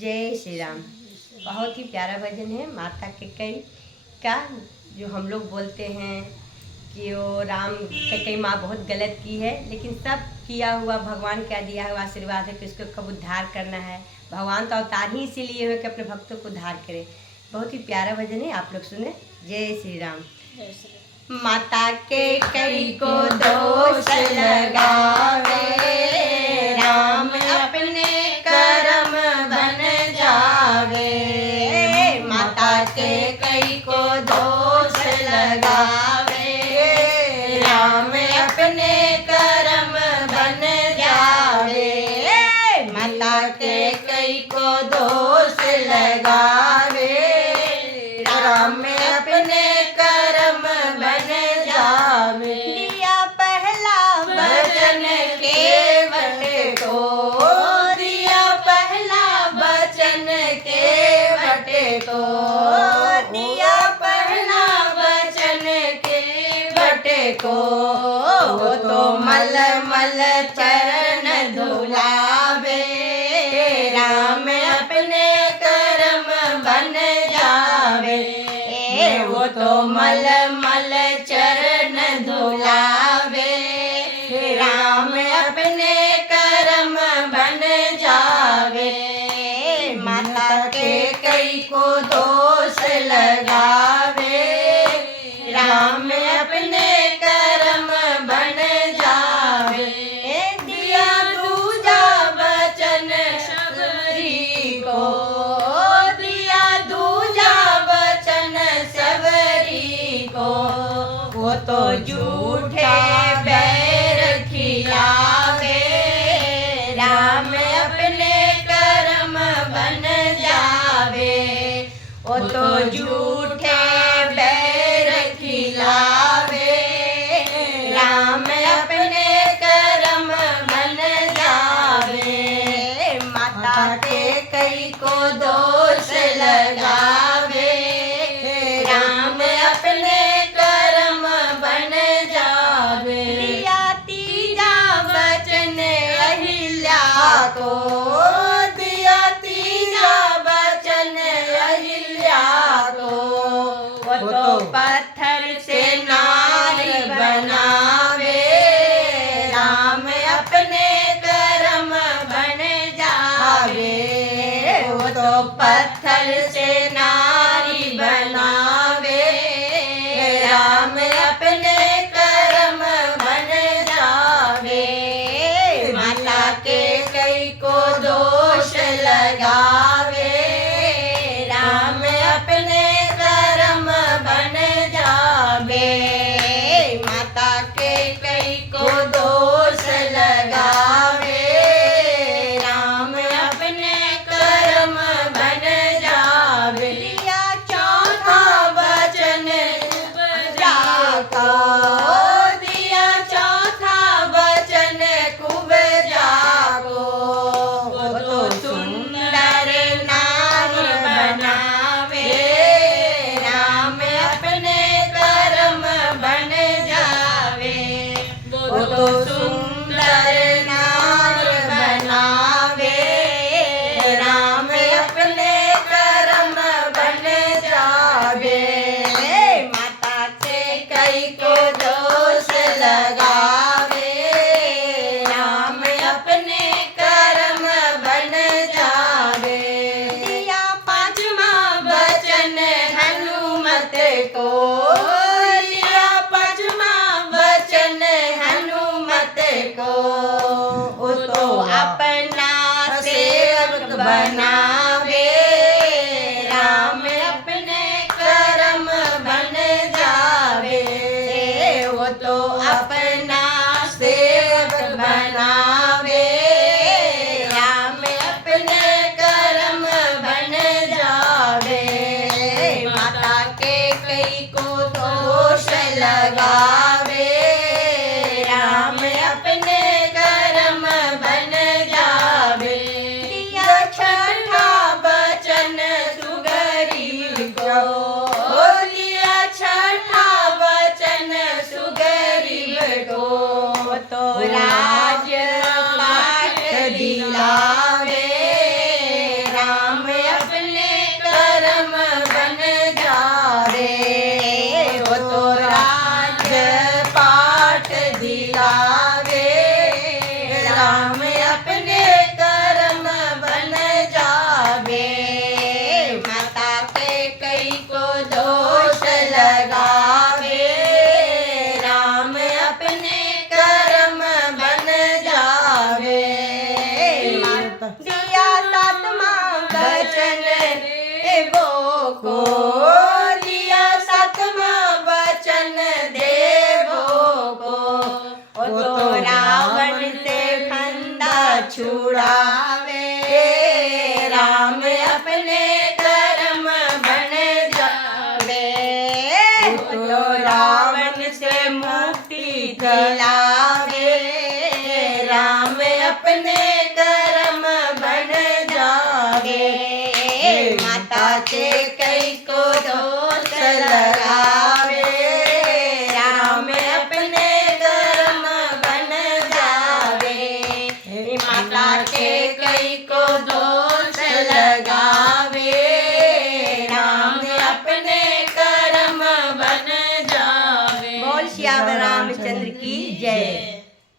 जय श्री राम। बहुत ही प्यारा भजन है माता कैकेयी का, जो हम लोग बोलते हैं कि वो राम कैकेयी माँ बहुत गलत की है, लेकिन सब किया हुआ भगवान का दिया हुआ आशीर्वाद है कि उसको कब उद्धार करना है। भगवान तो अवतार ही इसीलिए हुए कि अपने भक्तों को उद्धार करे। बहुत ही प्यारा भजन है, आप लोग सुने। जय श्री राम। माता कैकेयी को दोष लगावे, राम अपने कर्म बन जावे। माता कैकेयी को दोष लगावे, राम अपने कर्म बन जावे। माता कैकेयी को दोष लगावे, राम अपने कर्म बन जावे। दिया पहला वचन केवट को, दिया पहला वचन केवट को, दिया पहला वचन केवट को। वो तो मल मल चरण धुलावे, राम अपने कर्म बन जावे। वो तो मल मल चरण धुलावे, राम अपने कर्म बन जावे। माता कैकेयी को दोष लगावे, राम अपने कर्म बन जावे। दिया दूजा वचन सबरी को, दिया दूजा वचन सबरी को। वो तो झूठे बैर खिलावे, राम अपने कर्म बन जावे। वो तो झूठे बैर खिलावे, राम अपने कर्म बन जावे। माता कैकेयी को दोष लगावे, राम अपने कर्म बन जावे। दिया तीजा वचन अहिल्या को, दिया तीजा वचन अहिल्या को। वो तो पत्थर से नारी बनावे, राम अपने कर्म बन जावे। वो तो पत्थर से नारी बनावे, राम अपने कर्म बन जावे। माता कैकेयी को दोष लगावे, राम अपने कर्म बन जावे। माता कैकेयी को दोष लगावे, राम अपने कर्म बन जावे। दिया चौथा वचन जाको, दिया चौथा वचन कुब्जा को। वो तो सुंदर नारी बनावे, राम अपने कर्म बन जावे। वो तो सुंदर नारी बनावे, राम अपने कर्म बन जावे। माता कैकेयी को दोष लगावे, राम अपने कर्म बन जावे। दिया पांचवा वचन हनुमत को, दिया पांचवा वचन हनुमत को। वो तो अपना सेवक बनावे, राम अपने कर्म बन जावे। वो तो अपना सेवक बनावे, राम अपने कर्म बन जावे। माता कैकेयी को दोष लगावे, राम अपने कर्म बन जावे। दिया छठा दिया सातवां वचन देवो को, दिया सातवां वचन देवो को। वो तो रावण से फंदा छुड़ावे, राम अपने कर्म बन जावे। वो तो रावण से मुक्ति दिलावे, राम अपने कर्म बन जावे। माता के